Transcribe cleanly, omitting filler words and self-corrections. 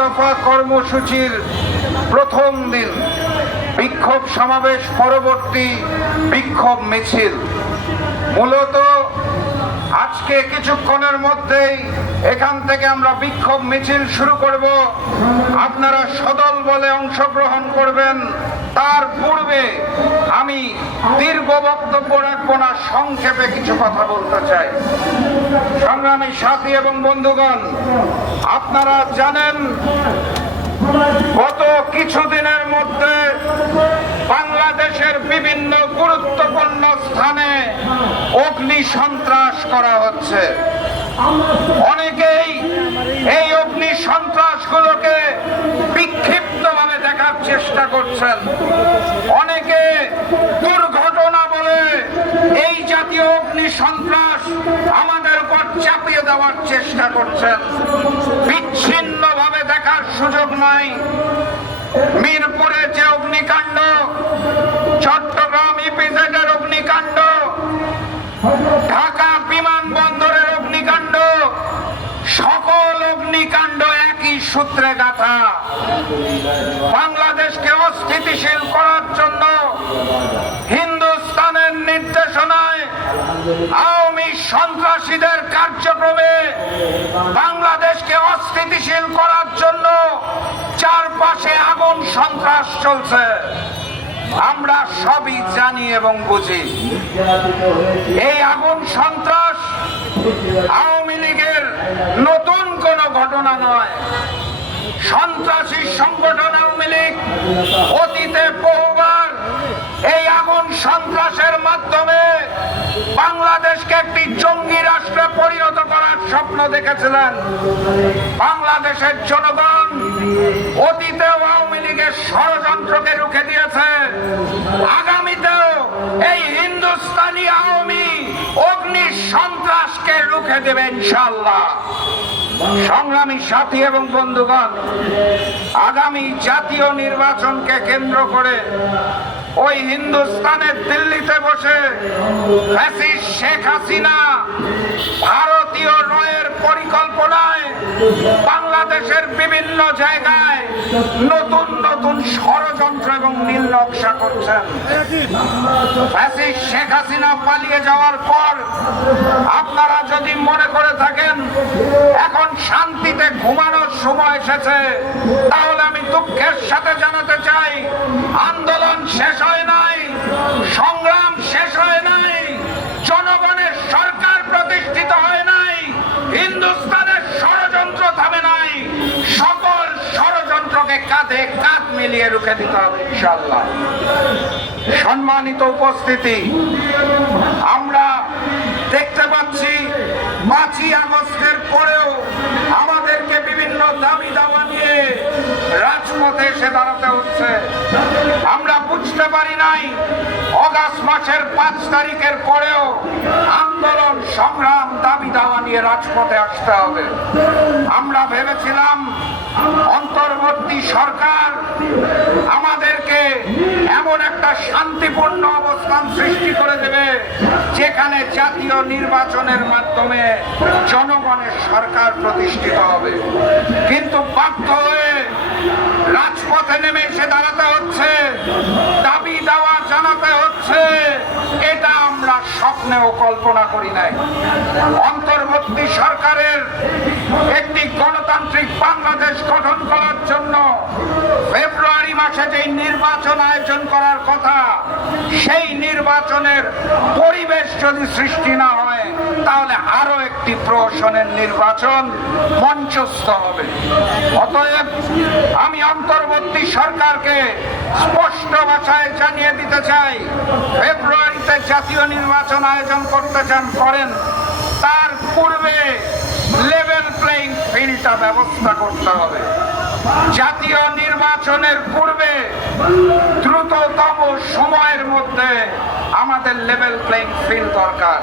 দফা কর্মসূচির প্রথম দিন বিক্ষোভ সমাবেশ পরবর্তী বিক্ষোভ মিছিল। মূলত আজকে কিছুক্ষণের মধ্যেই এখান থেকে আমরা বিক্ষোভ মিছিল শুরু করব। আপনারা সদল বলে অংশগ্রহণ করবেন। তার পূর্বে আমি দীর্ঘ বক্তব্য রাখবো না, সংক্ষেপে কিছু কথা বলতে চাই। সংগ্রামী সাথী এবং বন্ধুগণ, আপনারা জানেন গত কিছুদিনের মধ্যে বাংলাদেশের বিভিন্ন গুরুত্বপূর্ণ স্থানে অগ্নি সন্ত্রাস করা হচ্ছে। অনেকেই এই অগ্নি সন্ত্রাসগুলোকে বিক্ষিপ্তভাবে দেখার চেষ্টা করছেন। অনেকে দুর্ঘটনা বলে এই জাতীয় অগ্নি সন্ত্রাস আমাদের উপর চাপিয়ে দেওয়ার চেষ্টা করছেন। বিচ্ছিন্নভাবে দেখার সুযোগ নাই। মিরপুরে যে অগ্নিকাণ্ড, চট্টগ্রাম ইপিজেডের অগ্নিকাণ্ড, ঢাকা বিমানবন্দরের অগ্নিকাণ্ড, সকল অগ্নিকাণ্ড একই সূত্রে গাঁথা। বাংলাদেশকে অস্থিতিশীল করার জন্য হিন্দুস্তানের নির্দেশনায় আওয়ামী সন্ত্রাসীদের কার্যক্রমে বাংলাদেশকে অস্থিতিশীল করার জন্য চারপাশে আগুন সন্ত্রাস চলছে। আমরা সবই জানি এবং বুঝি। এই আগুন সন্ত্রাস আওয়ামী লীগের নতুন কোনো ঘটনা নয়। সন্ত্রাসী সংগঠন আওয়ামী লীগ অতীতে বহুবার এই আগুন সন্ত্রাসের মাধ্যমে বাংলাদেশকে একটি জঙ্গি রাষ্ট্রে পরিণত করার স্বপ্ন দেখেছিলেন। বাংলাদেশের জনগণ অতীতেও আওয়ামী লীগের ষড়যন্ত্রকে রুখে দিয়েছে। আগামীতেও এই হিন্দুস্তানি আওয়ামী অগ্নি সন্ত্রাসকে রুখে দেবে ইনশাআল্লাহ। সংগ্রামী সাথী এবং বন্ধুগণ, আগামী জাতীয় নির্বাচনকে কেন্দ্র করে ওই হিন্দুস্তানের দিল্লিতে বসে ফ্যাসিস্ট শেখ হাসিনা ভারতীয় রয়ের পরিকল্পনায় বাংলাদেশের বিভিন্ন জায়গায় নতুন নতুন ষড়যন্ত্র এবং নীল নকশা করছেন। ফ্যাসিস্ট শেখ হাসিনা পালিয়ে যাওয়ার পর আপনারা যদি মনে করে থাকেন এখন শান্তিতে ঘুমানোর সময় এসেছে, তাহলে আমি দুঃখের সাথে জানাতে চাই আন্দোলন শেষ হয় নাই, সংগ্রাম শেষ হয় নাই, জনগণের সরকার প্রতিষ্ঠিত হয় নাই, হিন্দুস্তানের ষড়যন্ত্র থামে নাই। সকল ষড়যন্ত্রকে কাঁধে কাঁধ মিলিয়ে রুখে দিতে হবে ইনশাআল্লাহ। সম্মানিত উপস্থিতি, আমরা দেখতে পাচ্ছি 5ই আগস্টের পরেও আমাদেরকে বিভিন্ন দাবি দাওয়া নিয়ে রাজপথে এসে দাঁড়াতে হচ্ছে। আমরা বুঝতে পারি নাই অগাস্ট মাসের 5 তারিখের পরেও আন্দোলন সংগ্রাম দাবি দাওয়া নিয়ে রাজপথে আসতে হবে। আমরা ভেবেছিলাম অন্তর্বর্তী সরকার আমাদেরকে এমন একটা শান্তিপূর্ণ অবস্থান সৃষ্টি করে দেবে যেখানে জাতীয় নির্বাচনের মাধ্যমে জনগণের সরকার প্রতিষ্ঠিত হবে। কিন্তু বাধ্য হয়ে রাজপথে নেমে এসে দাঁড়াতে হচ্ছে, দাবি দাওয়া জানাতে হচ্ছে। এটা আমরা স্বপ্নেও কল্পনা করি নাই। অন্তর্বর্তী সরকারের একটি গণতান্ত্রিক বাংলাদেশ গঠন করার জন্য ফেব্রুয়ারি মাসে যে নির্বাচন আয়োজন করার কথা, সেই নির্বাচনের পরিবেশ যদি সৃষ্টি না হয় তাহলে আরো একটি প্রহসনের নির্বাচন মঞ্চস্থ হবে। অতএব আমি অন্তর্বর্তী সরকারকে স্পষ্ট ভাষায় জানিয়ে দিতে চাই, ফেব্রুয়ারিতে জাতীয় নির্বাচন আয়োজন করতে চান করেন, তার পূর্বে লেভেল প্লেইং ফিল্ডটা ব্যবস্থা করতে হবে। জাতীয় নির্বাচনের পূর্বে দ্রুততম সময়ের মধ্যে আমাদের লেভেল প্লেইং ফিল্ড দরকার।